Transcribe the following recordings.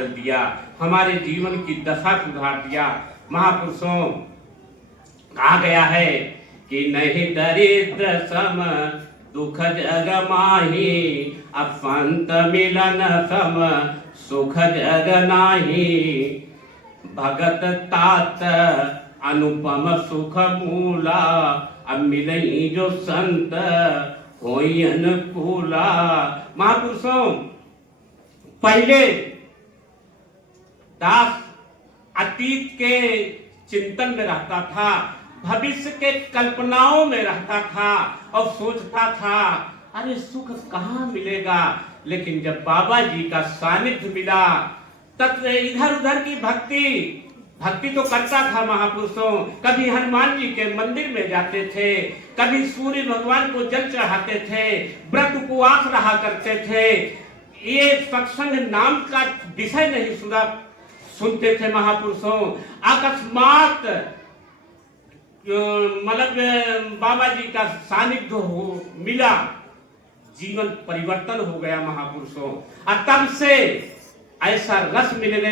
बदल दिया, हमारे जीवन की दशा सुधार दिया। महापुरुषों, कहा गया है कि नहीं दरिद्र सम दुख जग माही, अब संत मिलन सम सुख जग नाही। भगत तात अनुपम सुख मूला, अब मिलई जो संत होई अनुकूला। महापुरुषों, पहले दास अतीत के चिंतन में रहता था, भविष्य के कल्पनाओं में रहता था और सोचता था अरे सुख कहाँ मिलेगा। लेकिन जब बाबा जी का सानिध्य मिला, तब इधर उधर की भक्ति तो करता था। महापुरुषों, कभी हनुमान जी के मंदिर में जाते थे, कभी सूर्य भगवान को जल चढ़ाते थे, व्रत उपवास रहा करते थे। ये सत्संग नाम का विषय नहीं सुनते थे। महापुरुषों, अकस्मात मतलब बाबा जी का सानिध्य मिला, जीवन परिवर्तन हो गया। महापुरुषों, और तब से ऐसा रस मिलने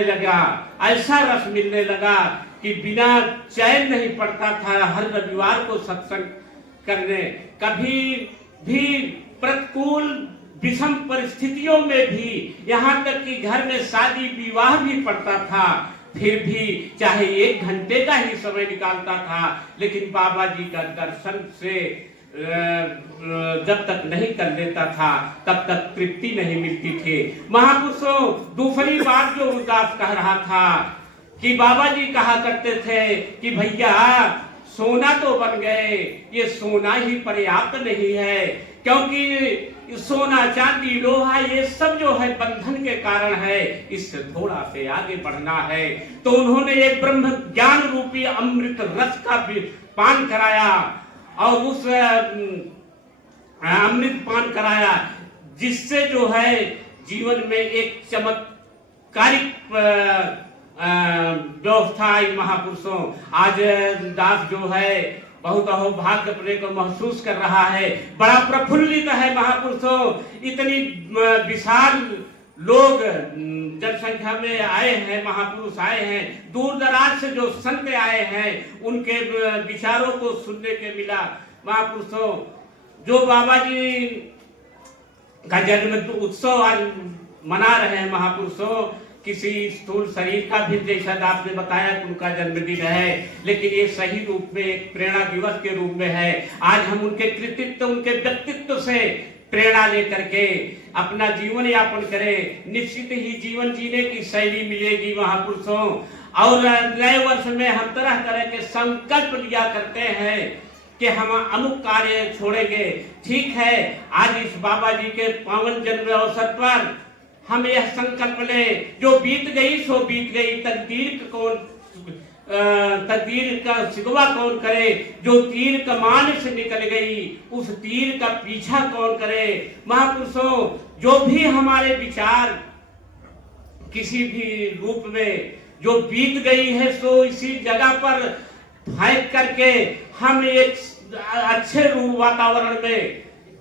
लगा कि बिना चैन नहीं पड़ता था हर रविवार को सत्संग करने। कभी भी प्रतिकूल विषम परिस्थितियों में भी, यहाँ तक कि घर में शादी विवाह भी पड़ता था, फिर भी चाहे 1 घंटे का ही समय निकालता था, लेकिन बाबा जी का दर्शन से जब तक नहीं कर लेता था तब तक तृप्ति नहीं मिलती थी। महापुरुषों, दूसरी बात जो उदास कह रहा था कि बाबा जी कहा करते थे कि भैया सोना तो बन गए, ये सोना ही पर्याप्त नहीं है, क्योंकि सोना चांदी लोहा ये सब जो है बंधन के कारण है, इससे थोड़ा से आगे बढ़ना है। तो उन्होंने एक ब्रह्म ज्ञान रूपी अमृत रस का पान कराया और उस अमृत पान कराया, जिससे जो है जीवन में एक चमत्कारिक व्यवस्था आई। महापुरुषों, आज दास जो है बहुत अहोभाग्य अपने को महसूस कर रहा है, बड़ा प्रफुल्लित है। महापुरुषों, इतनी विशाल लोग जनसंख्या में आए हैं, महापुरुष आए हैं, दूर दराज से जो संत आए हैं, उनके विचारों को सुनने के मिला। महापुरुषों, जो बाबा जी का जन्म उत्सव आज मना रहे हैं, महापुरुषों, किसी स्थूल शरीर का भी, जैसा आपने बताया कि उनका जन्मदिन है, लेकिन ये सही रूप में एक प्रेरणा दिवस के रूप में है। आज हम उनके कृतित्व, उनके व्यक्तित्व से प्रेरणा लेकर के अपना जीवन यापन करें, निश्चित ही जीवन जीने की शैली मिलेगी। महापुरुषों, और नए वर्ष में हम तरह तरह के संकल्प लिया करते हैं कि हम अमुक कार्य छोड़ेंगे। ठीक है, आज इस बाबा जी के पावन जन्म अवसर पर हम यह संकल्प लें, जो बीत गई सो बीत गई, तकदीर का शिकवा कौन करे, जो तीर कमान से निकल गई उस तीर का पीछा कौन करे। महापुरुषों, जो भी हमारे विचार किसी भी रूप में जो बीत गई है, सो इसी जगह पर फेंक करके हम एक अच्छे वातावरण में,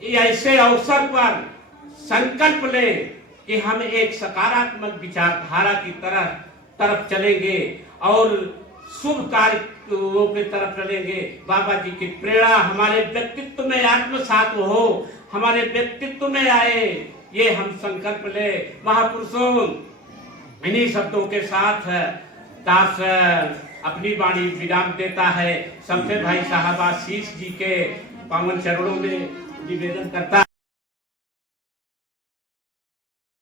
ऐसे अवसर पर संकल्प लें कि हम एक सकारात्मक विचारधारा की तरफ चलेंगे और शुभ कार्यों की तरफ चलेंगे। बाबा जी की प्रेरणा हमारे व्यक्तित्व में आत्मसात हो, हमारे व्यक्तित्व में आए, ये हम संकल्प ले। महापुरुषों, इन्हीं शब्दों के साथ दास अपनी वाणी विराम देता है। सबसे भाई साहब आशीष जी के पावन चरणों में निवेदन करता